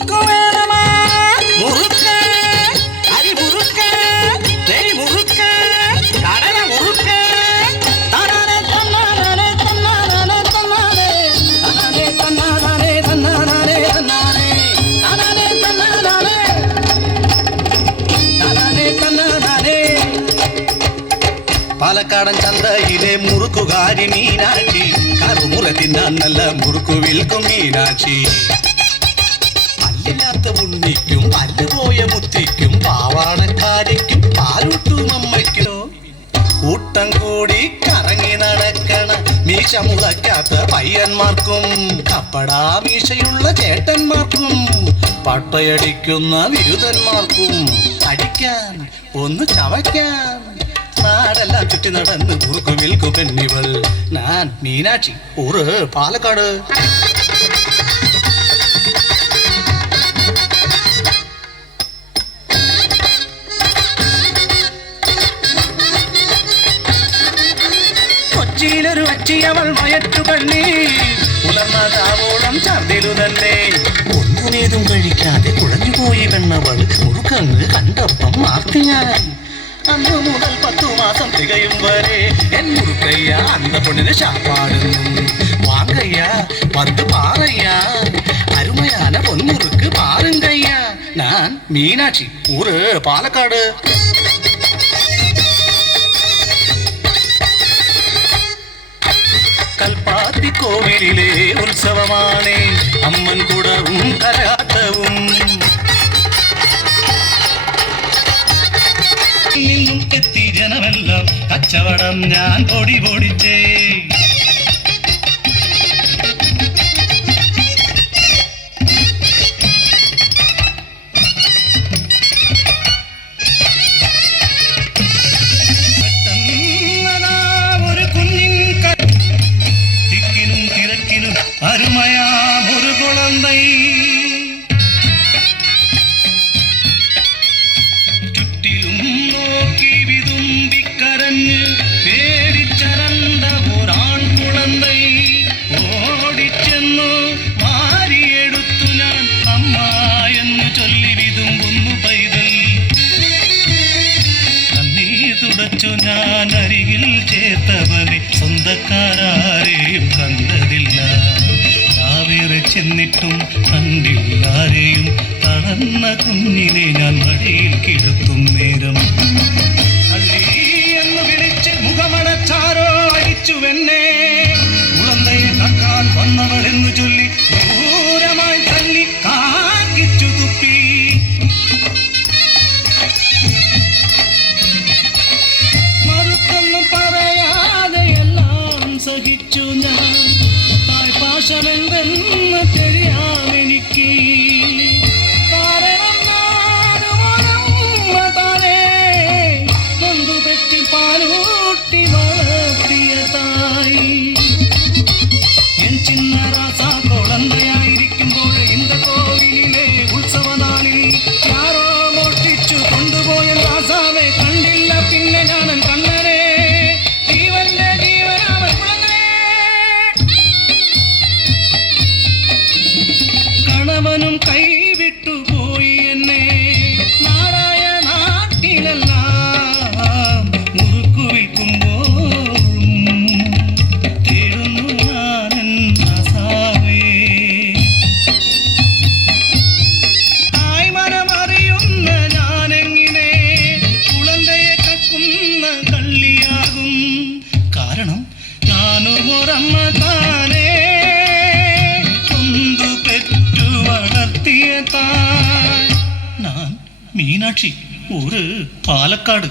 முறுக்கு வேணுமா முறுக்கு அரி முறுக்கு நெய் முறுக்கு கடலை முறுக்கு தன்னானே தன்னானே தன்னானே தன்னானே தன்னானே தன்னானே தன்னானே தன்னானே தன்னானே தன்னானே தன்னானே தன்னானே പാലക്കാടൻ ചന്തയിലെ മുറുക്കുകാരി മീനാക്ഷി കറുമുറ തിന്നാൻ നല്ല മുറുക്കു വിൽക്കും മീനാക്ഷി പല്ലില്ലാത്ത ഉണ്ണിക്കും പല്ലുപോയ മുത്തിക്കും പാവാടക്കാരിക്കും പാലൂട്ടും അമ്മയ്ക്കും കൂട്ടം കൂടി കറങ്ങി നടക്കണ മീശ മുളയ്ക്കാത്ത പയ്യന്മാർക്കും കപ്പടാ മീശയുള്ള ചേട്ടന്മാർക്കും പട്ടയടിക്കുന്ന വിരുദ്ധന്മാർക്കും അടിക്കാൻ ഒന്ന് ചവയ്ക്കാൻ നാടെല്ലാം ചുറ്റി നടന്ന് മുറുക്കു വിൽക്കും പെണ്ണിവൾ ഞാൻ മീനാക്ഷി ഊറ് പാലക്കാട് കൊച്ചിയിലൊരു അച്ചിയവൾ മയറ്റുകണ്ണി പുലർന്നാവോളം ചർദിലു തന്നെ ഒന്നുമേതും കഴിക്കാതെ കുഴഞ്ഞുപോയി പെണ്ണവൾ മുറുക്കങ്ങ് കണ്ടപ്പം മാർത്തി ഞാൻ അന്നു മുതൽ 10 മാസം തികയും വരെ എൻ മുറുക്കയ്യ അന്ന പൊണ്ണിന് ശാപ്പാടുന്നു വാങ്കയ്യ വന്ന് പാറയ്യ അരുമയാന പൊന്മുറുക്ക് പാറുങ്കയ്യ ഞാൻ മീനാക്ഷി ഊറ് പാലക്കാട് കൽപ്പാത്തി കോവിലിലെ ഉത്സവമാണ് അമ്മൻ കുടവും കരാട്ടവും നിന്നും എത്തി ജനമെല്ലാം കച്ചവടം ഞാൻ പൊടി പൊടിച്ചേ ഒരു കുഞ്ഞിൻ തിക്കിനും തിരക്കിനും അരുമയാ ഒരു കുളന്തൈ പേടിച്ചരണ്ട ഒരാൺ കുളന്തൈ ഓടിച്ചെന്നു മാരിയെടുത്തു ഞാൻ അമ്മ എന്ന് ചൊല്ലി വിതുമ്പുന്നു പൈതൽ കണ്ണീർ തുടച്ചു ഞാൻ അരികിൽ ചേർത്തവനെ സ്വന്തക്കാരെയും കണ്ടതില്ല രാവേറെ ചെന്നിട്ടും കണ്ടില്ലാരെയും തളർന്ന കുഞ്ഞിനെ ഞാൻ മടിയിൽ കിടത്തും നേരം മുഖമടച്ചാരോ അടിച്ചുവെന്നെ കുളന്തയെ കക്കാൻ വന്നവളെന്നു ചൊല്ലി ക്രൂരമായി തല്ലി കാക്കിച്ചു തുപ്പി മറുത്തൊന്നും പറയാതെ എല്ലാം സഹിച്ചു ഞാൻ തായ്പാശമെന്തെന്ന് தெரியாമെനിക്ക് കുളന്തയായിരിക്കുമ്പോൾ இந்த കോവിലിലെ ഉത്സവനാളിൽ ആരോ മോഷ്ടിച്ചു കൊണ്ടുപോയ രാസാവെ കണ്ടില്ല പിന്നെ ഞാനൻ കണ്ണനെ ജീവന്റെ ജീവനാവൻ കുളന്തേ കണവനും കൈവിട്ടു പോയി എന്നെ നാടായ നാട്ടിലെല്ലാം മുറുക്കു വിൽക്കുമ്പോഴും തേടുന്നു ഞാനൻ മീനാക്ഷി ഊര് പാലക്കാട്.